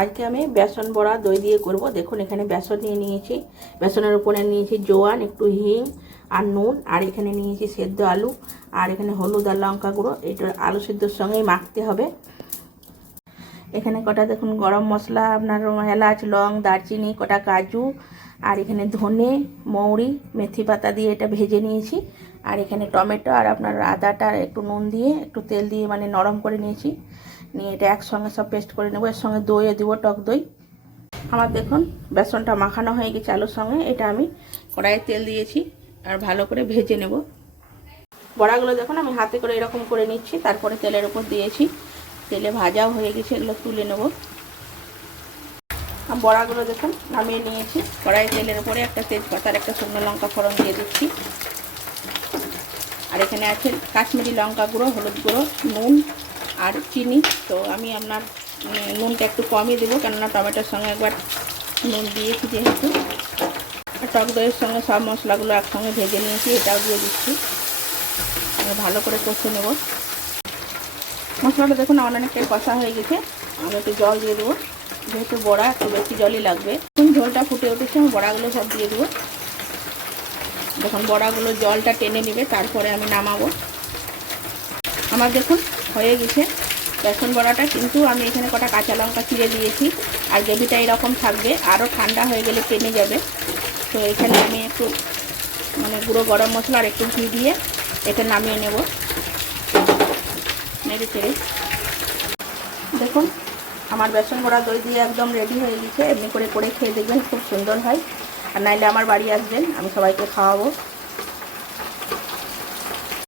আজকে আমি বেসন বড়া দই দিয়ে করব। দেখুন এখানে বেসন নিয়ে নিয়েছি, বেসনের উপরে নিয়েছি জোয়ান, একটু হিং আর নুন, আর এখানে নিয়েছি সেদ্ধ আলু, আর এখানে হলুদ আর লঙ্কা গুঁড়ো। এটা আলু সেদ্ধর সঙ্গেই মাখতে হবে। এখানে কটা দেখুন গরম মশলা, আপনার এলাচ, লং, দারচিনি, কটা কাজু, আর এখানে ধনে, মৌরি, মেথি পাতা দিয়ে এটা ভেজে নিয়েছি। আর এখানে টমেটো আর আপনার আদাটা একটু নুন দিয়ে একটু তেল দিয়ে মানে নরম করে নিয়েছি, নিয়ে এটা একসঙ্গে সব পেস্ট করে নেবো। এর সঙ্গে দইও দিব, টক দই। আমার দেখুন বেসনটা মাখানো হয়ে গেছে আলুর সঙ্গে। এটা আমি কড়াইয়ে তেল দিয়েছি আর ভালো করে ভেজে নেব। বড়াগুলো দেখুন আমি হাতে করে এরকম করে নিচ্ছি, তারপরে তেলের উপর দিয়েছি। তেলে ভাজাও হয়ে গেছে, এগুলো তুলে নেব। বড়াগুলো দেখুন নামিয়ে নিয়েছি। কড়াই তেলের উপরে একটা তেজপাতার একটা শুকনো লঙ্কা ফোড়ন দিয়ে দিচ্ছি। আর এখানে আছে কাশ্মীরি লঙ্কা গুঁড়ো, হলুদ গুঁড়ো, নুন আর চিনি। তো আমি আপনার নুনটা একটু কমই দেবো, কেননা টমেটোর সঙ্গে একবার নুন দিয়েছি যেহেতু। আর টক দইয়ের সঙ্গে সব মশলাগুলো একসঙ্গে ভেজে নিয়েছি, এটাও দিয়ে দিচ্ছি। ভালো করে কষে নেব। মশলাটা দেখুন আমার অনেকটাই কষা হয়ে গেছে। আমি একটু জল দিয়ে দেবো, যেহেতু বড়া একটু বেশি জলই লাগবে। এখন ঝোলটা ফুটে উঠেছে, আমি বড়াগুলো সব দিয়ে দেবো। যখন বড়াগুলো জলটা টেনে নেবে তারপরে আমি নামাবো। আমার দেখুন হয়ে গেছে বেসন বড়াটা, কিন্তু আমি এখানে কটা কাঁচা লঙ্কা চিড়ে দিয়েছি। আর গ্রেভিটা এরকম থাকবে, আরও ঠান্ডা হয়ে গেলে টেনে যাবে। তো এখানে আমি একটু মানে গুঁড়ো গরম মশলা আর একটু ঘি দিয়ে এটা নামিয়ে নেব। নেড়ে চেড়ে দেখুন আমার বেসন বড়া দই দিয়ে একদম রেডি হয়ে গেছে। এমনি করে খেয়ে দেখবেন, খুব সুন্দর হয়। আর নাইলে আমার বাড়ি আসবেন, আমি সবাইকে খাওয়াবো।